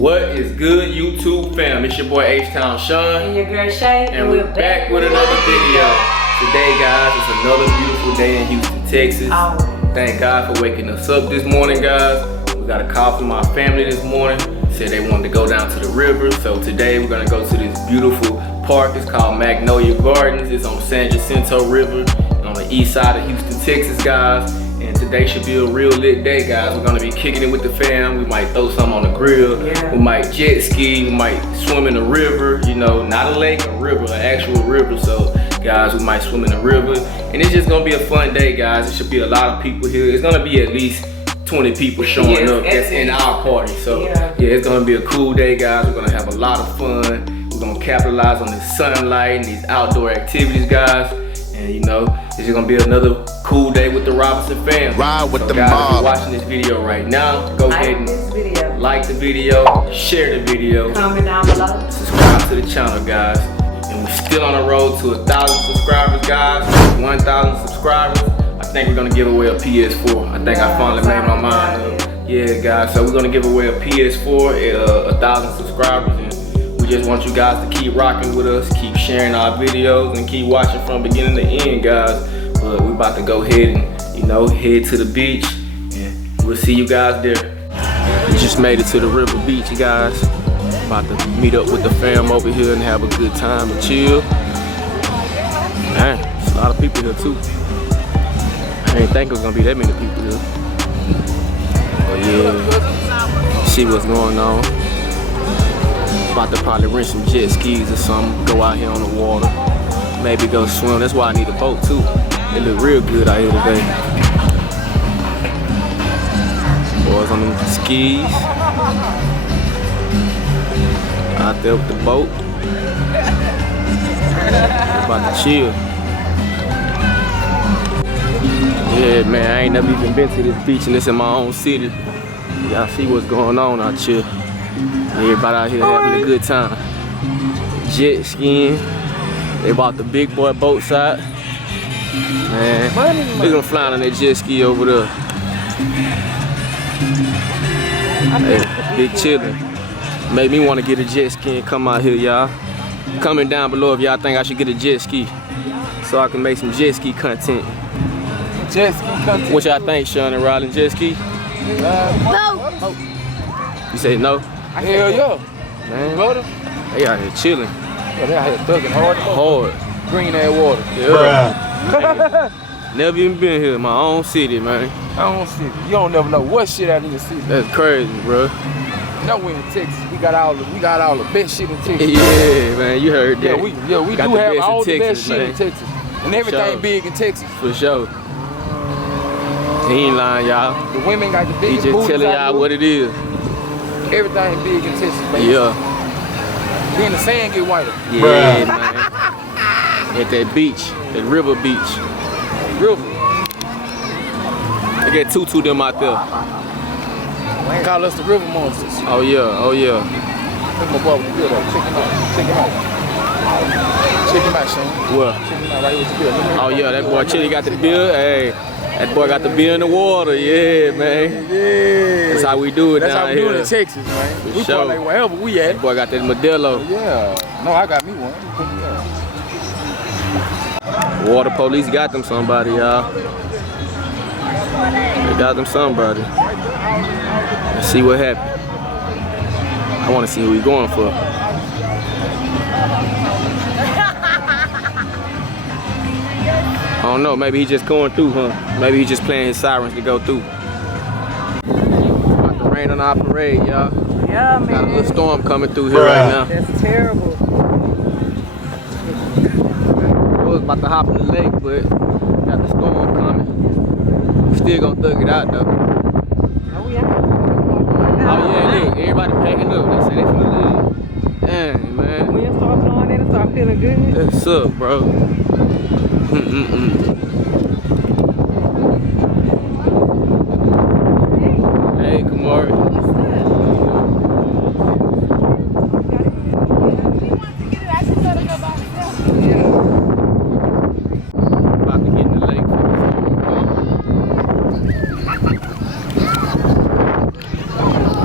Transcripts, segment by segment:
What is good, YouTube fam? It's your boy H-Town Sean. And your girl Shay. And we're back with another video. Today, guys, it's another beautiful day in Houston, Texas. Thank God for waking us up this morning, guys. We got a call from our family this morning. Said they wanted to go down to the river. So today we're gonna go to this beautiful park. It's called Magnolia Gardens. It's on San Jacinto River on the east side of Houston, Texas, guys. And today should be a real lit day, guys. We're gonna be kicking it with the fam. We might throw some on the grill. We might jet ski. We might swim in the river. You know, not a lake, a river, an actual river. So, guys, we might swim in the river. And it's just gonna be a fun day, guys. It should be a lot of people here. It's gonna be at least 20 people showing up that's in our party. So, yeah, it's gonna be a cool day, guys. We're gonna have a lot of fun. We're gonna capitalize on this sunlight and these outdoor activities, guys. And you know, it's just gonna be another cool day with the Robinson fam. Ride with the guys, mob. if you're watching this video right now, go ahead and like the video, share the video, comment down below, subscribe to the channel, guys. And we're still on the road to 1,000 subscribers, guys. 1,000 subscribers. I think we're gonna give away a PS4. I think I finally made my mind up. Yeah, guys. So we're gonna give away a PS4 at 1,000 subscribers. And we just want you guys to keep rocking with us, keep sharing our videos, and keep watching from beginning to end, guys. But we're about to go ahead and, you know, head to the beach, and we'll see you guys there. We just made it to the river beach, guys. About to meet up with the fam over here and have a good time and chill. Man, there's a lot of people here too. I didn't think it was gonna be that many people here. But yeah, see what's going on. About to probably rent some jet skis or something, go out here on the water, maybe go swim. That's why I need a boat too. It look real good out here today. Boys on them skis. Out there with the boat. About to chill. Yeah, man, I ain't never even been to this beach, and it's in my own city. Y'all see what's going on out here. Everybody out here having a good time. Jet skiing. They bought the big boy boat side. Man, look at them flying on that jet ski over there. Hey, big chillin'. Made me want to get a jet ski and come out here, y'all. Comment down below if y'all think I should get a jet ski, so I can make some jet ski content. Jet ski content. What y'all think, Sean and Riley? Jet ski? No. You say no? Hell yeah. Man, Brother. they out here chilling. Yeah, they out here thugging hard. Hard. Green that water. Yeah. Never even been here in my own city, man. I don't see it. You don't never know what shit out in the city. That's crazy, bro. No, we in Texas. We got all the best shit in Texas. Yeah, man, you heard that. We do have all the best shit in Texas. And everything big in Texas. For sure. He ain't lying, y'all. The women got the biggest He just telling y'all what it is. Everything big in Texas, man. Yeah. Then the sand get whiter. Yeah, man. At that beach, that river beach. River. They got two them out there. They call us the river monsters. Oh yeah, oh yeah. Look my boy with the bill though. Check him out. Check him out. Check him out, Sean. What? Check him out right with the bill. Oh yeah, that boy Chili got the bill. Hey, that boy got the bill in the water. Yeah, man. Yeah. That's how we do it That's down how we here. do it in Texas, man. We sure. like wherever we at. That boy got that Modelo. Yeah. No, I got me one. Water police got them somebody, y'all. They got them somebody. Let's see what happened. I want to see who he going for. I don't know, maybe he just going through, huh? Maybe he just playing his sirens to go through. About to rain on our parade, y'all. Yeah, man. Got a little storm coming through here right now. That's terrible. I was about to hop in the lake, but got the storm coming. Still gonna thug it out though. Oh, yeah. Oh yeah, look, everybody packing up. They say they finna leave. Dang, man. When you start blowing in and start feeling good. That's up, bro. Hey, Kamari. About to get in the lake.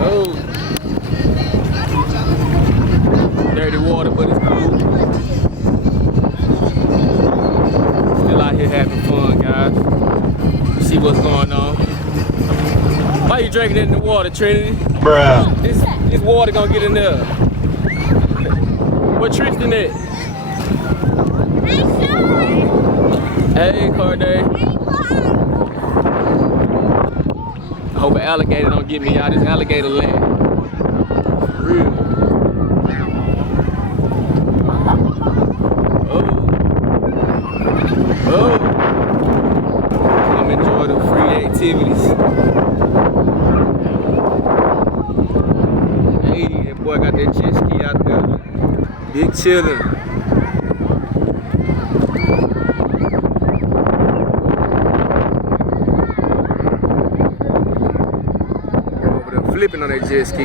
Oh. dirty water, but it's cool. Still out here having fun, guys. See what's going on. Why you drinking it in the water, Trinity? Bruh. This water gonna get in there. What Tristan at? Hey, Corday. I hope an alligator don't get me out. This alligator land. For real. Oh. Come enjoy the free activities. Hey, that boy got that jet ski out there. Big chillin'. Over there flipping on that jet ski.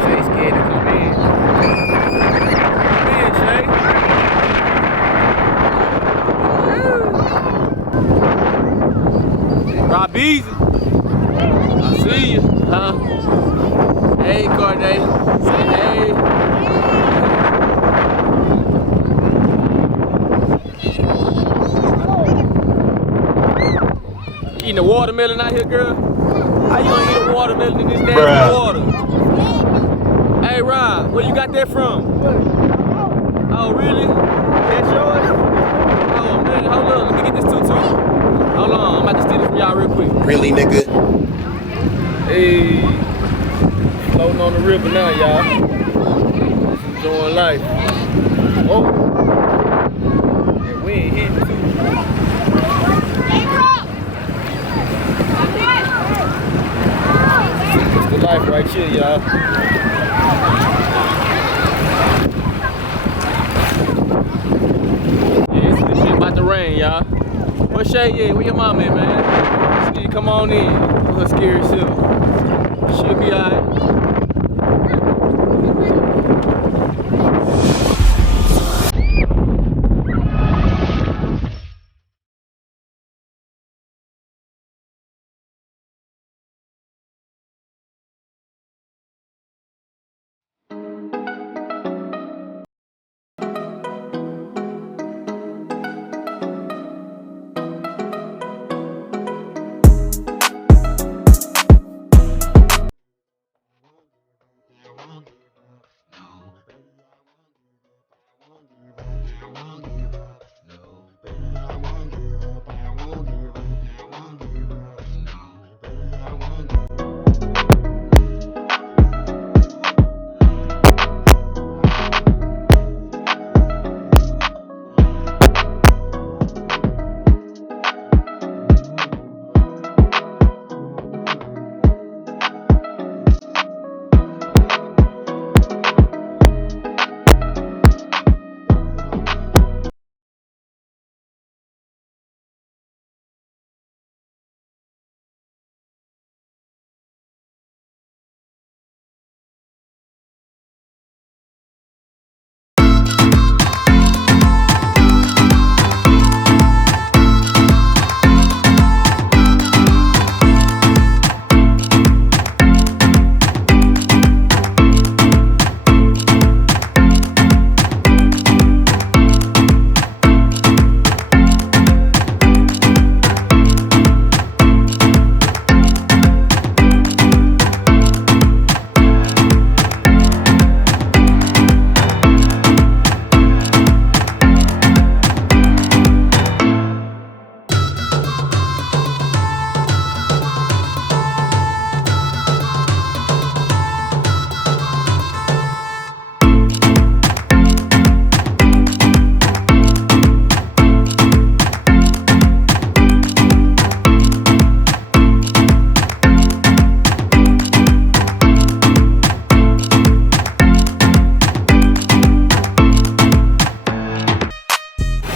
Shay scared to come in. Come in, Shay. Rob Easy. I see you, huh? Hey, Corday. Say hey. Eating a watermelon out here, girl? How you gonna eat a watermelon in this damn water? Hey, Rob, where you got that from? Oh, really? That's yours? Oh, man, hold on. Let me get this tutu. Hold on, I'm about to steal this from y'all real quick. Really, nigga? Hey, floating on the river now, y'all. Enjoying life. Oh, and we ain't hitting too. It's the life right here, y'all. Yeah, it's shit about to rain, y'all. Where Shay at? Where your mom at, man? She need to come on in with her scary self. She'll be alright.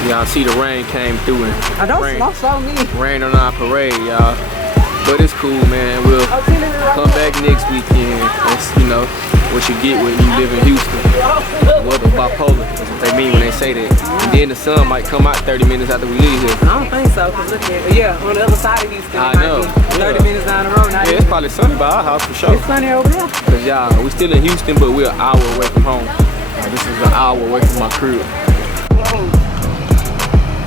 Y'all see the rain came through and Don't slow me. rain on our parade, y'all. But it's cool, man. We'll come back next weekend. That's, you know, what you get when you live in Houston. Weather bipolar. That's what they mean when they say that. And then the sun might come out 30 minutes after we leave here. I don't think so, cause look at it. Yeah, on the other side of Houston. I it might know. be 30 minutes down the road. Not Yeah, even. it's probably sunny by our house for sure. It's sunny over there. Cause y'all, we still in Houston, but we're an hour away from home. This is an hour away from my crib.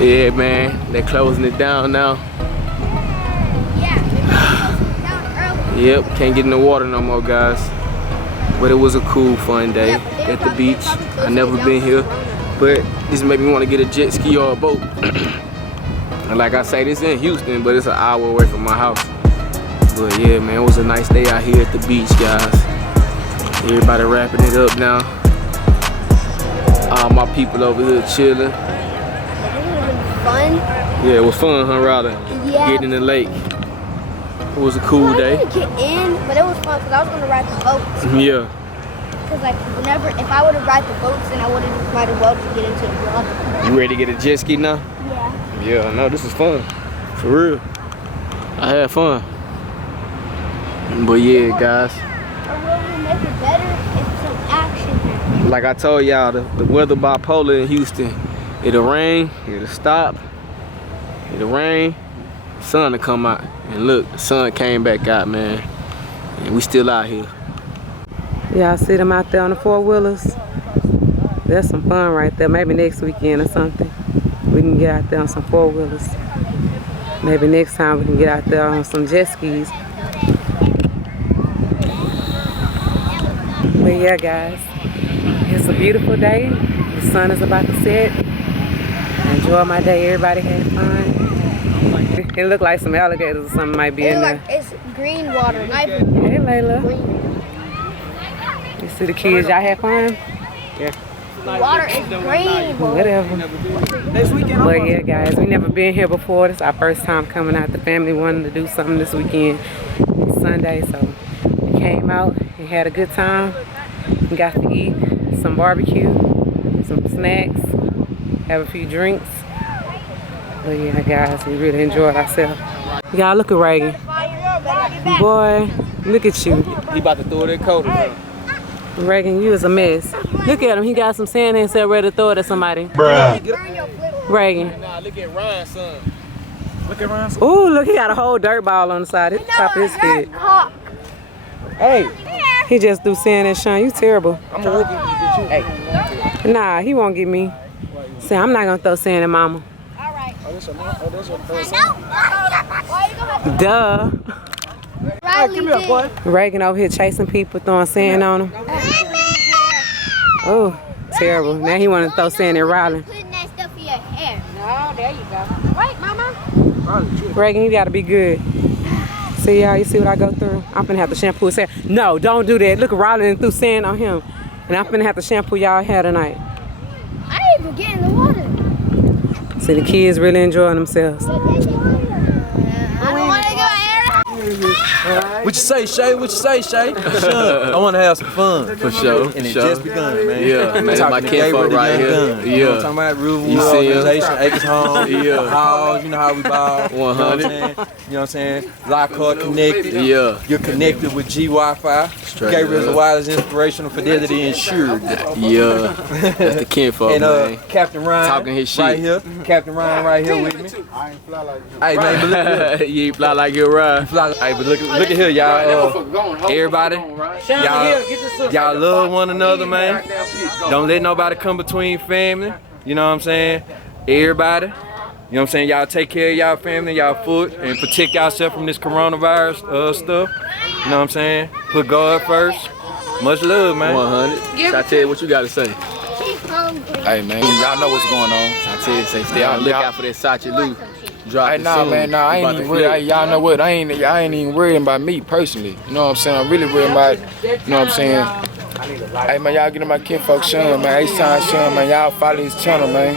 Yeah, man, they're closing it down now. Yep, can't get in the water no more, guys. But it was a cool, fun day at the beach. I never been here, but this made me want to get a jet ski or a boat. And like I say, this in Houston, but it's an hour away from my house. But yeah, man, it was a nice day out here at the beach, guys. Everybody wrapping it up now. All my people over here chilling. Fun. Yeah, it was fun, huh, Ryder? Yeah. Getting in the lake. It was a cool day. I didn't get in, but it was fun because I was gonna ride the boats. Yeah. Because like if I would have ride the boats, then I would have might as well to get into the water. You ready to get a jet ski now? Yeah. Yeah, no, this is fun. For real. I had fun. But yeah, guys. Or will we make it better if some action happens? Like I told y'all, the weather bipolar in Houston. It'll rain, it'll stop, it'll rain, sun will come out. And look, the sun came back out, man. And we still out here. Y'all see them out there on the four-wheelers? That's some fun right there. Maybe next weekend or something. We can get out there on some four-wheelers. Maybe next time we can get out there on some jet skis. But yeah, guys, it's a beautiful day. The sun is about to set. I enjoy my day. Everybody had fun. It looked like some alligators or something might be in there. It's green water, not even Hey, Layla. green. You see the kids? Y'all had fun? Yeah. Water is green. Whatever. But yeah, guys, we never been here before. This is our first time coming out. The family wanted to do something this weekend. It's Sunday, so we came out and had a good time. We got to eat some barbecue, some snacks, have a few drinks. But yeah, guys, we really enjoyed ourselves. Y'all look at Reagan. Boy, look at you. He about to throw that coat around. Reagan, you is a mess. Look at him. He got some sand and said ready to throw it at somebody. Bruh. Reagan. Nah, look at Ryan's son. Look at Ryan. Ooh, look, he got a whole dirt ball on the side of top of his head. Hey. He just threw sand at Sean. You terrible. I'm gonna whoop you. Hey. Nah, he won't get me. Say, I'm not gonna throw sand at mama. Duh. Riley did. Reagan over here chasing people, throwing sand on him. Oh, terrible. Now he want to throw sand at Riley. Putting that stuff in your hair. No, there you go. Right, mama? Reagan, you gotta be good. See y'all, you see what I go through? I'm finna have to shampoo his hair. No, don't do that. Look, Riley threw sand on him. And I'm finna have to shampoo y'all hair tonight. I didn't even get in the water. See, the kids really enjoying themselves. I don't want to get my hair. What you say, Shay? What you say, Shay? Sure. I want to have some fun. For sure. And it sure. just begun, man. Yeah, man, Talking my to kinfolk Gabriel, right the here. young gun. You know what I'm talking about? Rural You see him? organization, Acres Home, Yeah. Halls, you know how we ball. 100. You know what I'm saying? Lockhart connected. Yeah. You're connected with G Wi-Fi. Straight Gabriel's up. the wireless inspirational fidelity insured. Yeah. That's the kinfolk, And man. Captain Ryan Talking his shit. right here. Captain Ryan right here with me. Hey man, but look at here. You ain't fly like you're right. Hey, but look at here, y'all. Everybody, y'all love one another, man. Don't let nobody come between family. You know what I'm saying? Everybody. You know what I'm saying? Y'all take care of y'all family, y'all foot, and protect yourself from this coronavirus stuff. You know what I'm saying? Put God first. Much love, man. 100. I tell you what you gotta say. Hey man, y'all know what's going on. I tell you, say stay on the lookout for that SYCHELOUBEATZ. Drop Hey, it nah, soon. man, nah, I You about ain't to even worried. flip. Y'all know what? I ain't even worried about me personally. You know what I'm saying? I'm really worried about, you know what I'm saying? Hey man, y'all get in my kinfolk Sean, man. H-Time Sean, man. Y'all follow his channel, man.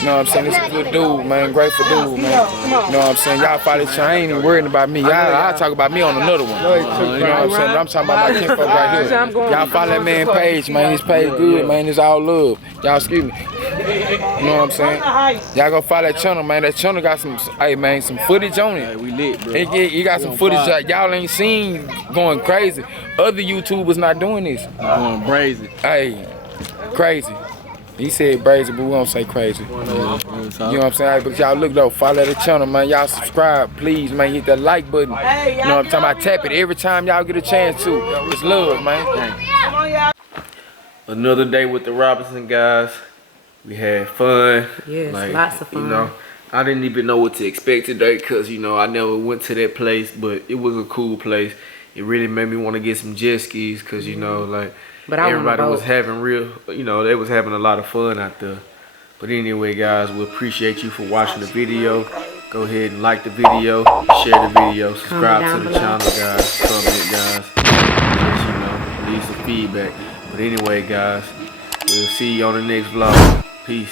You know what I'm saying? This is a good dude, man. Grateful dude, man. You know what I'm saying? Y'all follow his channel. I ain't even worried about me. Y'all talk about me on another one. You know what I'm saying? But I'm talking about my kinfolk right here. Y'all follow that man page, man. His page good, man. It's all love. Y'all excuse me. You know what I'm saying? Y'all go follow that channel, man. That channel got some, hey man, some footage on it. Hey, we lit, bro. You got some footage that y'all ain't seen going crazy. Other YouTubers not doing this. Going crazy. Hey, crazy. He said brazy, but we don't say crazy. You know what I'm saying? But y'all look though, follow the channel, man. Y'all subscribe, please, man. Hit that like button. You know what I'm talking about? Tap it every time y'all get a chance to. It's love, man. Another day with the Robinson guys. We had fun. Yes, lots of fun. You know, I didn't even know what to expect today because, you know, I never went to that place, but it was a cool place. It really made me want to get some jet skis because, you know, like, but everybody was having they was having a lot of fun out there. But anyway, guys, we appreciate you for watching the video. Go ahead and like the video, share the video, subscribe to the channel, guys, comment, guys. Just, you know, leave some feedback. But anyway, guys, we'll see you on the next vlog. Peace.